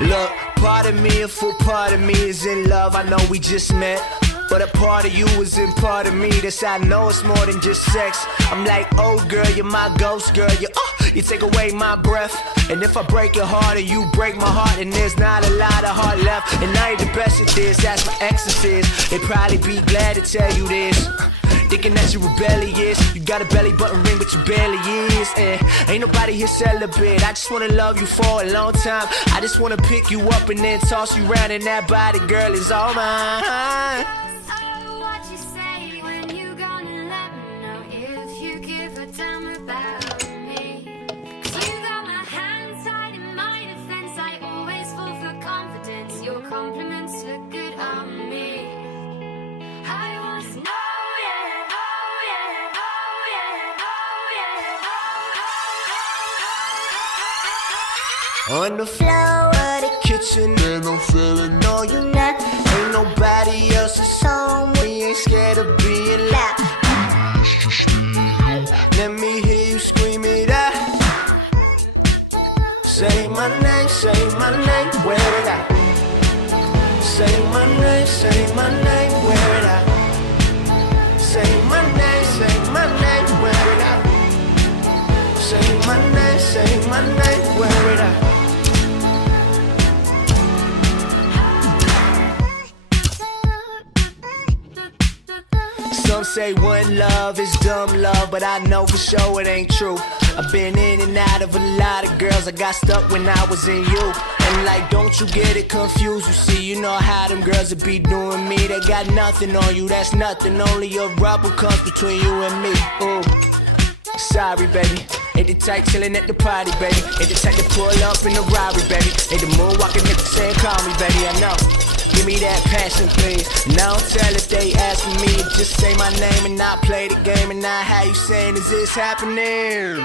Look, part of me, a full part of me is in love. I know we just met, but a part of you is in part of me. That's how I know it's more than just sex. I'm like, oh girl, you're my ghost girl. You take away my breath. And if I break your heart and you break my heart, and there's not a lot of heart left. And I ain't the best at this, that's my exes. They'd probably be glad to tell you this. Thinking that you're rebellious. You got a belly button ring, but you barely is. And ain't nobody here celibate. I just wanna love you for a long time. I just wanna pick you up and then toss you around, and that body, girl, is all mine. Compliments look good on me. I want to know, yeah, oh yeah, oh yeah, oh yeah, On the floor of the kitchen, and I'm feeling no, you not. Ain't nobody else's home. We ain't scared of being loud. Let me hear you scream it out. Say my name, where it at? Say my name, wear it out. Say my name, wear it out. Say my name, wear it out. Some say one love is dumb love, but I know for sure it ain't true. I've been in and out of a lot of girls. I got stuck when I was in you. And like, don't you get it confused. You see, you know how them girls would be doing me. They got nothing on you, that's nothing. Only a rubber comes between you and me. Ooh. Sorry, baby. Ain't the type chillin' at the party, baby. Ain't the type to pull up in the Rari, baby. Ain't the moonwalking nigga saying call me, baby, I know. Give me that passion, please. Now don't tell if they ask for me. Just say my name and not play the game. And not how you saying, is this happening?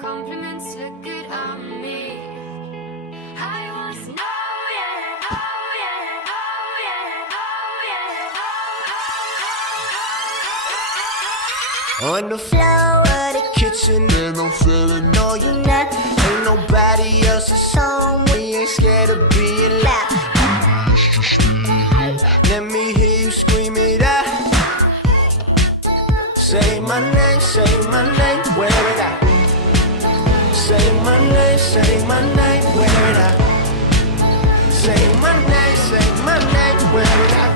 Compliments look good on me. I want to know, yeah, oh yeah, oh yeah, oh yeah, On the floor of the kitchen, and I'm feeling no, you not. Ain't nobody else's home. We ain't scared of being loud. Let me hear you scream it out. Say my name, wear it out. Say my name, wear it out. Say my name, wear it out. Say my name, wear it out.